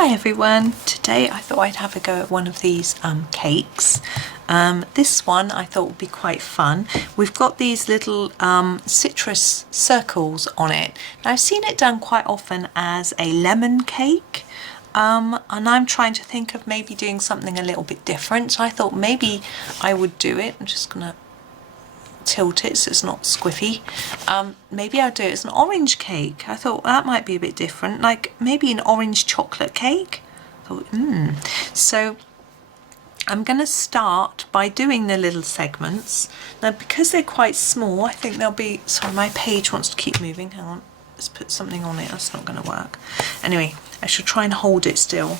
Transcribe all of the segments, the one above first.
Hi everyone, today I thought I'd have a go at one of these cakes. This one I thought would be quite fun. We've got these little citrus circles on it. Now I've seen it done quite often as a lemon cake, and I'm trying to think of maybe doing something a little bit different. So I thought maybe I would do it. I'm just gonna tilt it so it's not squiffy. Maybe I'll do it as an orange cake. I thought that might be a bit different, like maybe an orange chocolate cake. I thought, So I'm going to start by doing the little segments. Now because they're quite small, I think they'll be, sorry my page wants to keep moving, hang on, let's put something on it, that's not going to work. Anyway, I should try and hold it still.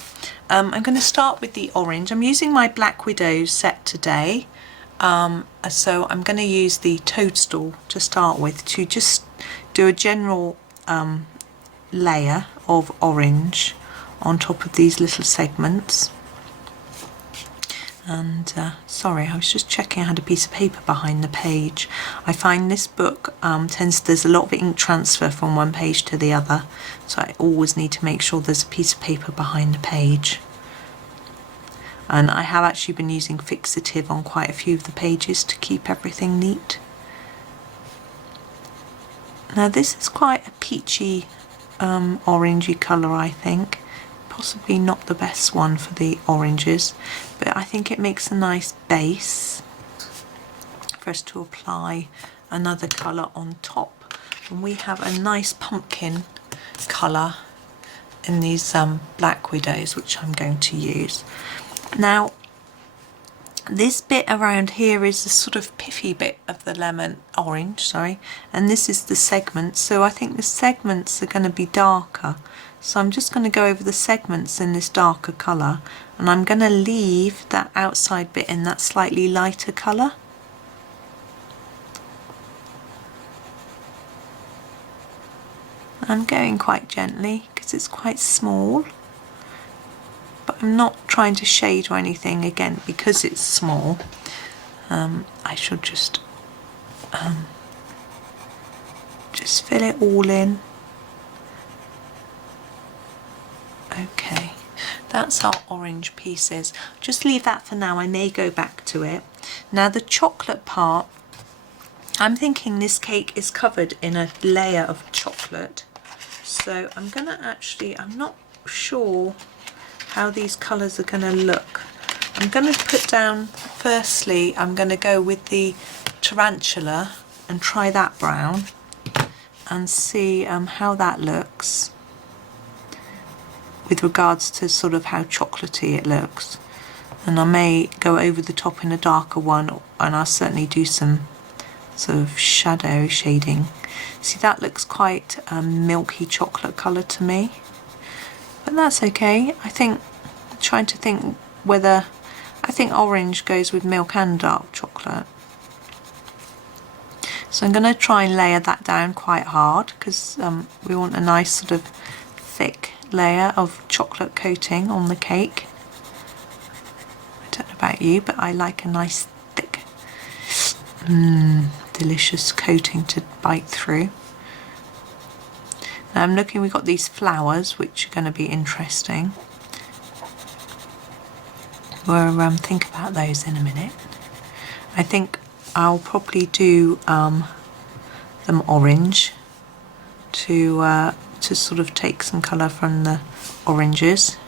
I'm going to start with the orange. I'm using my Black Widow set today. So I'm going to use the Toadstool to start with to just do a general layer of orange on top of these little segments. And sorry, I was just checking I had a piece of paper behind the page. I find this book there's a lot of ink transfer from one page to the other, so I always need to make sure there's a piece of paper behind the page. And I have actually been using fixative on quite a few of the pages to keep everything neat. Now this is quite a peachy orangey colour, I think. Possibly not the best one for the oranges, but I think it makes a nice base for us to apply another colour on top. And we have a nice pumpkin colour in these Black Widows, which I'm going to use. Now this bit around here is the sort of piffy bit of the orange, and this is the segments, so I think the segments are going to be darker, so I'm just going to go over the segments in this darker colour, and I'm going to leave that outside bit in that slightly lighter colour. I'm going quite gently because it's quite small. But I'm not trying to shade or anything, again because it's small. I should just fill it all in. Okay, that's our orange pieces. Just leave that for now, I may go back to it. Now the chocolate part, I'm thinking this cake is covered in a layer of chocolate. So I'm gonna I'm not sure how these colours are going to look. I'm going to put down, firstly I'm going to go with the Tarantula and try that brown and see how that looks with regards to sort of how chocolatey it looks. And I may go over the top in a darker one, and I'll certainly do some sort of shadow shading. See, that looks quite a milky chocolate colour to me. But that's okay. Trying to think whether, I think orange goes with milk and dark chocolate. So I'm going to try and layer that down quite hard because we want a nice sort of thick layer of chocolate coating on the cake. I don't know about you, but I like a nice thick, delicious coating to bite through. Now I'm looking, we've got these flowers which are going to be interesting. We'll think about those in a minute. I think I'll probably do them orange to sort of take some colour from the oranges.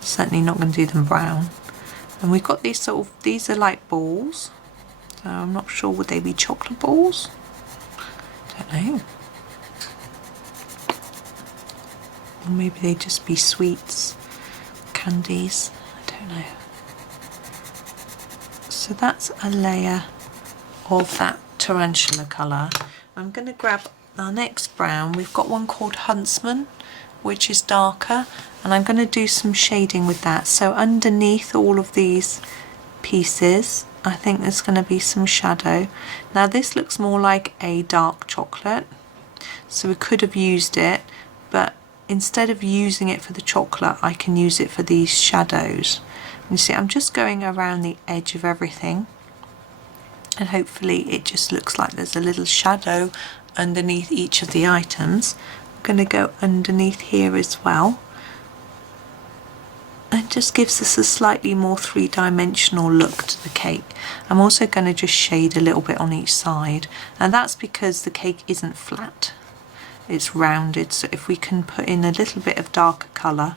Certainly not going to do them brown. And we've got these these are like balls. So I'm not sure, would they be chocolate balls? Don't know. Or maybe they'd just be sweets, candies. No. So that's a layer of that Tarantula colour. I'm going to grab our next brown. We've got one called Huntsman, which is darker, and I'm going to do some shading with that. So underneath all of these pieces, I think there's going to be some shadow. Now this looks more like a dark chocolate, so we could have used it, but instead of using it for the chocolate, I can use it for these shadows. You see, I'm just going around the edge of everything, and hopefully it just looks like there's a little shadow underneath each of the items. I'm going to go underneath here as well. just gives us a slightly more three-dimensional look to the cake. I'm also going to just shade a little bit on each side, and that's because the cake isn't flat, it's rounded. So if we can put in a little bit of darker colour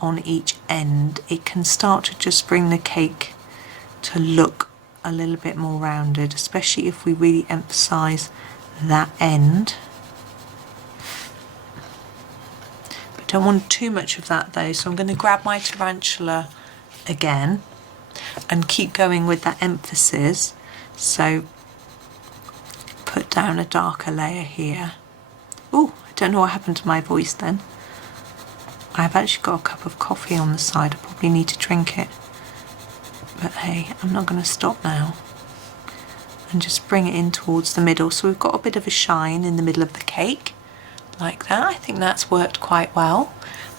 on each end, it can start to just bring the cake to look a little bit more rounded, especially if we really emphasize that end. But don't want too much of that though, so I'm going to grab my tarantula again and keep going with that emphasis. So put down a darker layer here. Oh, I don't know what happened to my voice then. I've actually got a cup of coffee on the side, I probably need to drink it. But hey, I'm not going to stop now. And just bring it in towards the middle. So we've got a bit of a shine in the middle of the cake, like that. I think that's worked quite well.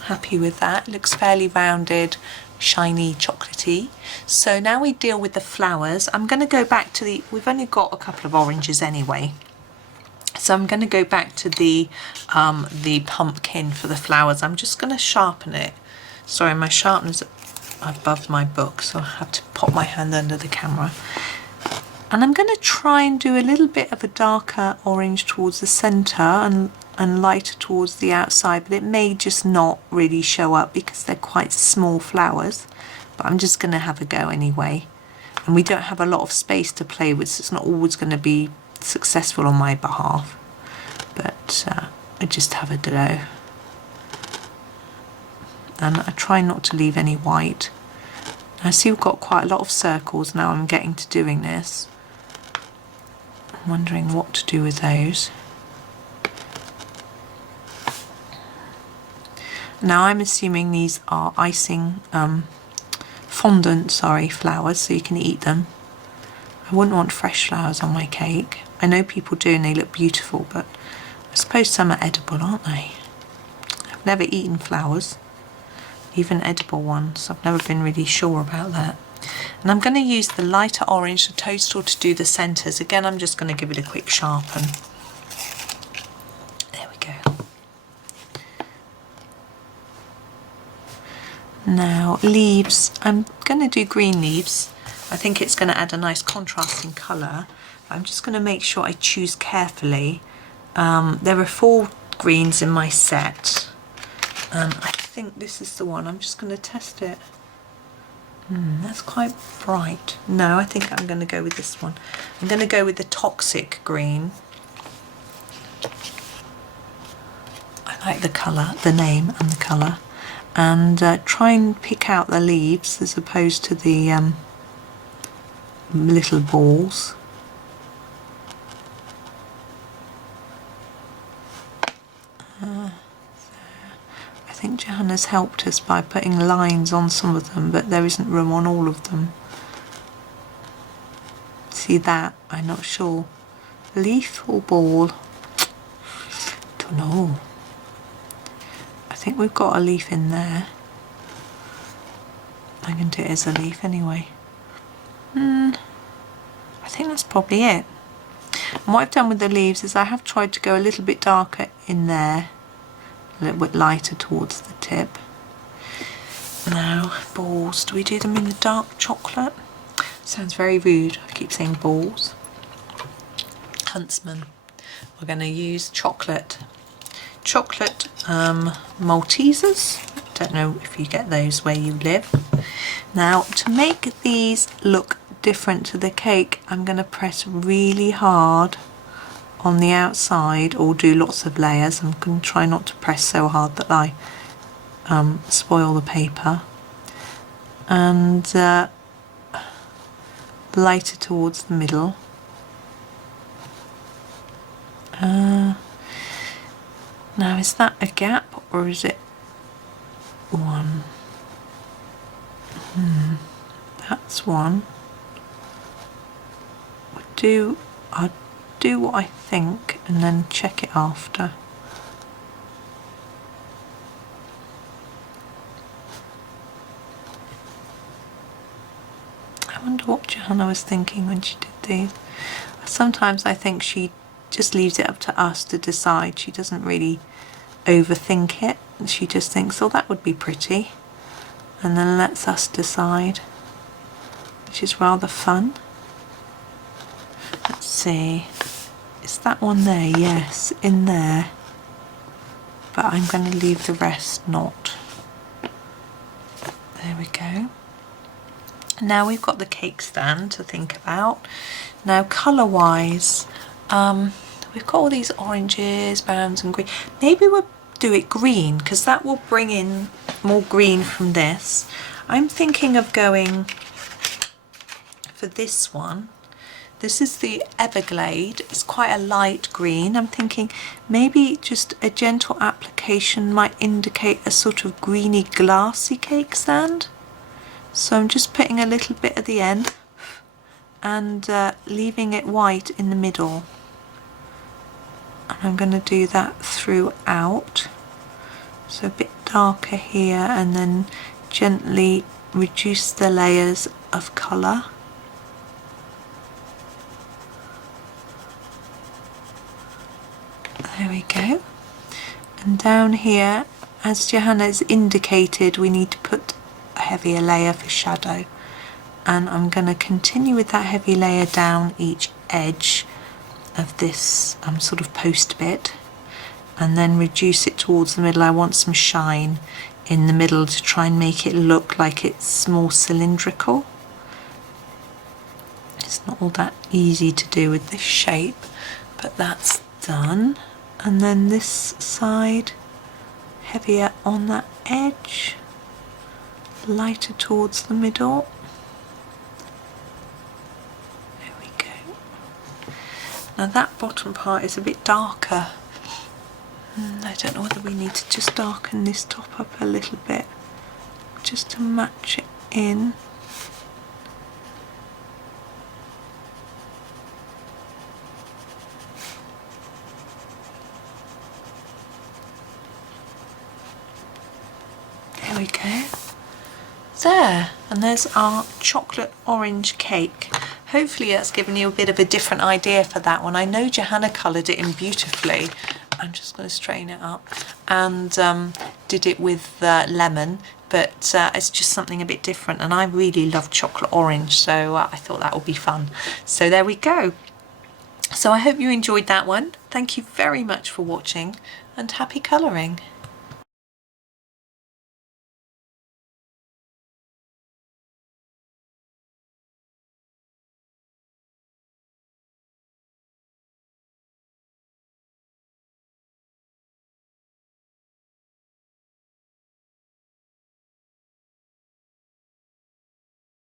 Happy with that. It looks fairly rounded, shiny, chocolatey. So now we deal with the flowers. I'm going to go back to we've only got a couple of oranges anyway. So I'm going to go back to the pumpkin for the flowers. I'm just going to sharpen it. Sorry, my sharpener's above my book, so I have to pop my hand under the camera. And I'm going to try and do a little bit of a darker orange towards the centre and lighter towards the outside, but it may just not really show up because they're quite small flowers. But I'm just going to have a go anyway. And we don't have a lot of space to play with, so it's not always going to be successful on my behalf. But I just have a go. And I try not to leave any white. I see we've got quite a lot of circles now. I'm getting to doing this. I'm wondering what to do with those. Now I'm assuming these are icing, fondant, flowers, so you can eat them. I wouldn't want fresh flowers on my cake. I know people do and they look beautiful, but I suppose some are edible, aren't they? I've never eaten flowers. Even edible ones. I've never been really sure about that. And I'm going to use the lighter orange, the Toadstool, to do the centres. Again, I'm just going to give it a quick sharpen. There we go. Now, leaves. I'm going to do green leaves. I think it's going to add a nice contrasting colour. I'm just going to make sure I choose carefully. There are 4 greens in my set. I think this is the one. I'm just going to test it. That's quite bright. No, I think I'm going to go with this one. I'm going to go with the toxic green. I like the colour, the name and the colour. And try and pick out the leaves as opposed to the little balls. I think Johanna's helped us by putting lines on some of them, but there isn't room on all of them. See that? I'm not sure. Leaf or ball? Don't know. I think we've got a leaf in there. I can do it as a leaf anyway. I think that's probably it. And what I've done with the leaves is I have tried to go a little bit darker in there. A little bit lighter towards the tip. Now, balls. Do we do them in the dark chocolate? Sounds very rude. I keep saying balls. Huntsman. We're going to use chocolate. Chocolate Maltesers. Don't know if you get those where you live. Now, to make these look different to the cake, I'm going to press really hard on the outside, or do lots of layers. I'm going to try not to press so hard that I spoil the paper. And lighter towards the middle. Now, is that a gap or is it one? That's one. I'll do what I think and then check it after. I wonder what Johanna was thinking when she did these. Sometimes I think she just leaves it up to us to decide. She doesn't really overthink it. She just thinks, oh, that would be pretty. and then lets us decide, which is rather fun. Let's see, is that one there? Yes, in there, but I'm going to leave the rest not. There we go. Now we've got the cake stand to think about. Now colour wise, we've got all these oranges, browns and green. Maybe we'll do it green because that will bring in more green from this. I'm thinking of going for this one. This is the Everglade. It's quite a light green. I'm thinking maybe just a gentle application might indicate a sort of greeny glassy cake stand. So I'm just putting a little bit at the end and leaving it white in the middle. And I'm going to do that throughout. So a bit darker here and then gently reduce the layers of colour. There we go. And down here, as Johanna has indicated, we need to put a heavier layer for shadow. And I'm going to continue with that heavy layer down each edge of this sort of post bit, and then reduce it towards the middle. I want some shine in the middle to try and make it look like it's more cylindrical. It's not all that easy to do with this shape, but that's done. And then this side, heavier on that edge, lighter towards the middle. There we go. Now that bottom part is a bit darker. I don't know whether we need to just darken this top up a little bit just to match it in. There we go. There, and there's our chocolate orange cake. Hopefully that's given you a bit of a different idea for that one. I know Johanna coloured it in beautifully. I'm just going to straighten it up, and did it with lemon, but it's just something a bit different, and I really love chocolate orange, so I thought that would be fun. So there we go. So I hope you enjoyed that one. Thank you very much for watching, and happy colouring.